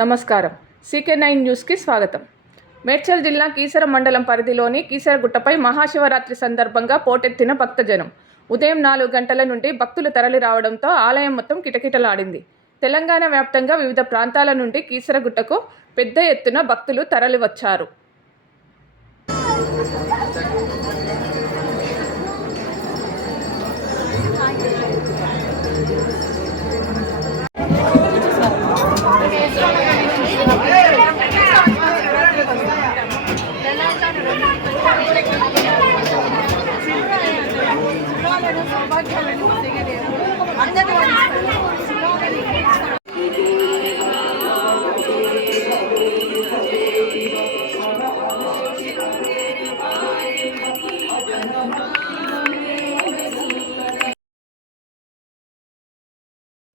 నమస్కారం. CK nine న్యూస్కి స్వాగతం. మేడ్చల్ జిల్లా కీసర మండలం పరిధిలోని కీసరగుట్టపై మహాశివరాత్రి సందర్భంగా పోటెత్తిన భక్తజనం. ఉదయం నాలుగు గంటల నుండి భక్తులు తరలి రావడంతో ఆలయం మొత్తం కిటకిటలాడింది. తెలంగాణ వ్యాప్తంగా వివిధ ప్రాంతాల నుండి కీసరగుట్టకు పెద్ద ఎత్తున భక్తులు తరలివచ్చారు.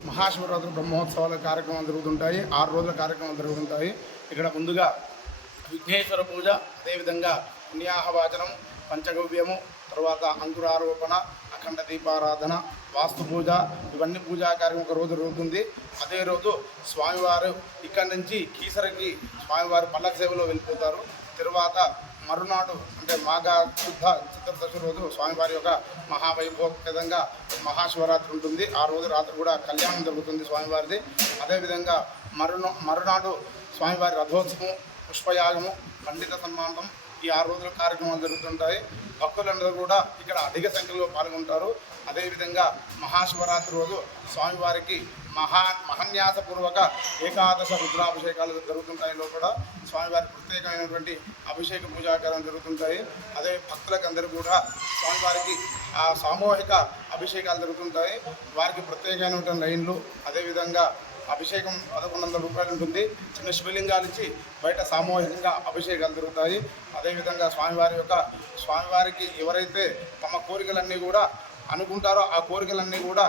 మహాశివరాత్రి బ్రహ్మోత్సవాల కార్యక్రమాలు జరుగుతుంటాయి. ఆరు రోజుల కార్యక్రమాలు జరుగుతుంటాయి. ఇక్కడ ముందుగా విఘ్నేశ్వర పూజ అదేవిధంగా పుణ్యాహవాచనం పంచగవ్యము తర్వాత అంకురారోపణ అఖండ దీపారాధన వాస్తు పూజ ఇవన్నీ పూజా ఒక రోజు జరుగుతుంది. అదే రోజు స్వామివారు ఇక్కడి నుంచి కీసరకి స్వామివారు పల్లక సేవలో వెళ్ళిపోతారు. తర్వాత మరునాడు అంటే మాఘ శుద్ధ చతుర్దశి రోజు స్వామివారి యొక్క మహావైభోగంగా మహాశివరాత్రి ఉంటుంది. ఆ రోజు రాత్రి కూడా కళ్యాణం జరుగుతుంది స్వామివారిది. అదేవిధంగా మరున మరునాడు స్వామివారి రథోత్సవం పుష్పయాగము పండిత సన్మానం ఈ ఆరు రోజుల కార్యక్రమాలు జరుగుతుంటాయి. భక్తులందరూ కూడా ఇక్కడ అధిక సంఖ్యలో పాల్గొంటారు. అదేవిధంగా మహాశివరాత్రి రోజు స్వామివారికి మహా మహన్యాసపూర్వక ఏకాదశ రుద్రాభిషేకాలు జరుగుతుంటాయి. లోపల స్వామివారి ప్రత్యేకమైనటువంటి అభిషేక పూజాకారం జరుగుతుంటాయి. అదే భక్తులకు అందరూ కూడా స్వామివారికి ఆ సామూహిక అభిషేకాలు జరుగుతుంటాయి. వారికి ప్రత్యేకమైనటువంటి లైన్లు అదేవిధంగా అభిషేకం పదకొండు వందల రూపాయలు ఉంటుంది. చిన్న శివలింగాలు ఇచ్చి బయట సామూహికంగా అభిషేకాలు జరుగుతాయి. అదేవిధంగా స్వామివారి యొక్క స్వామివారికి ఎవరైతే తమ కోరికలన్నీ కూడా అనుకుంటారో ఆ కోరికలన్నీ కూడా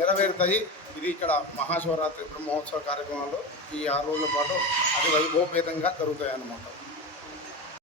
నెరవేరుతాయి. ఇది ఇక్కడ మహాశివరాత్రి బ్రహ్మోత్సవ కార్యక్రమాల్లో ఈ ఆరు రోజుల పాటు అది వైభవపేతంగా జరుగుతాయి అన్నమాట